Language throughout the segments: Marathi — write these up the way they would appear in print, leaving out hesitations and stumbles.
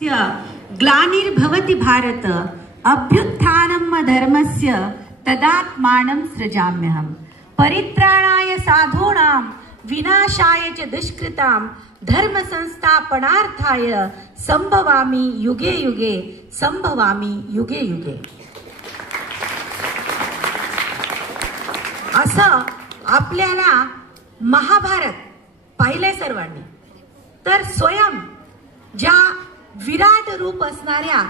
ग्लानिर्भवति भारत अभ्युत्थानं धर्मस्य तदात्मानं सृजाम्यहम् परित्राणाय साधूनां विनाशाय च दुष्कृतां धर्म संस्थापनार्थाय संभवामि युगे युगे संभवामि युगे युगे। असं आपल्याला महाभारत पाहिले सर्वांनी तर स्वयं ज्या विराट रूप असणाऱ्या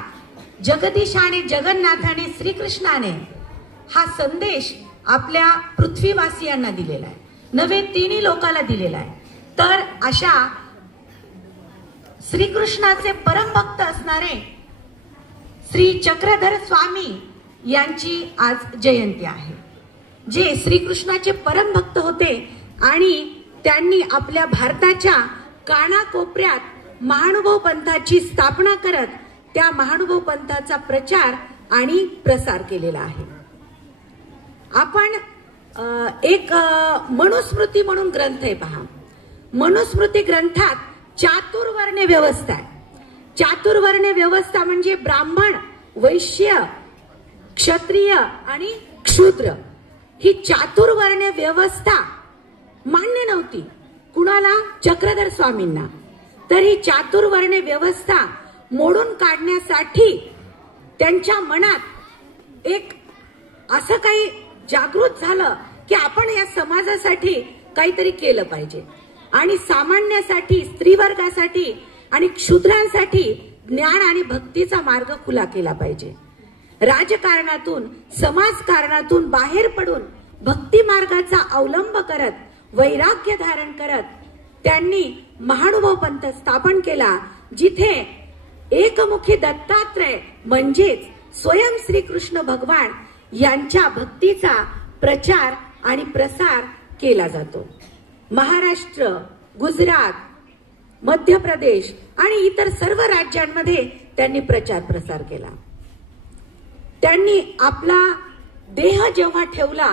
जगदीशाने जगन्नाथाने श्रीकृष्णाने हा संदेश आपल्या पृथ्वीवासियांना दिलेला आहे, नवे तिन्ही लोकाला दिलेला आहे। तर अशा श्रीकृष्णाचे परमभक्त असणारे श्री चक्रधर स्वामी यांची आज जयंती आहे, जे श्रीकृष्णाचे परमभक्त होते आणि त्यांनी आपल्या भारताच्या कानाकोपऱ्यात महानुभव पंथाची स्थापना करत त्या महानुभव पंथाचा प्रचार आणि प्रसार केलेला आहे। आपण एक मनुस्मृती म्हणून ग्रंथ आहे पहा। मनुस्मृती ग्रंथात चातुर्वर्ण्य व्यवस्था आहे। चातुर्वर्ण्य व्यवस्था म्हणजे ब्राह्मण, वैश्य, क्षत्रिय आणि शूद्र ही चातुर्वर्ण्य व्यवस्था मान्य नव्हती कुणाला? चक्रधर स्वामींना। तर ही चातुर्वर्ण्य व्यवस्था मोडून काढण्यासाठी त्यांच्या मनात एक असं काही जागृत झालं की आपण या समाजासाठी काहीतरी केलं पाहिजे आणि सामान्यासाठी, स्त्रीवर्गासाठी आणि क्षुद्रांसाठी ज्ञान आणि भक्तीचा मार्ग खुला केला पाहिजे। राजकारणातून, समाजकारणातून बाहेर पडून भक्ती मार्गाचा अवलंब करत, वैराग्य धारण करत त्यांनी महानुभव पंथ स्थापन केला, जिथे एकमुखी दत्तात्रय म्हणजेच स्वयं श्रीकृष्ण भगवान यांच्या भक्तीचा प्रचार आणि प्रसार केला जातो। महाराष्ट्र, गुजरात, मध्य प्रदेश आणि इतर सर्व राज्यांमध्ये त्यांनी प्रचार प्रसार केला। त्यांनी आपला देह जेव्हा ठेवला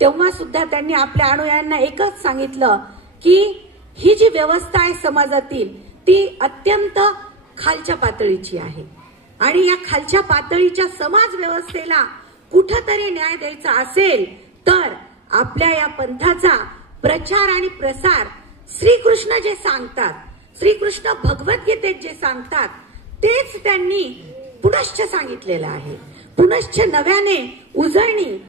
तेव्हा सुद्धा त्यांनी आपल्या अनुयायांना एकच सांगितलं की ही जी व्यवस्था आहे समाजातील ती अत्यंत खालच्या पातळीची आहे आणि या खालच्या पातळीच्या समाज व्यवस्थेला कुठेतरी न्याय द्यायचा असेल तर आपल्या या पंथाचा प्रचार आणि प्रसार श्रीकृष्ण जे सांगतात, श्रीकृष्ण भगवद्गीतेत जे सांगतात तेच त्यांनी पुनश्च सांगितलेलं आहे। पुनश्च नव्याने उजळणी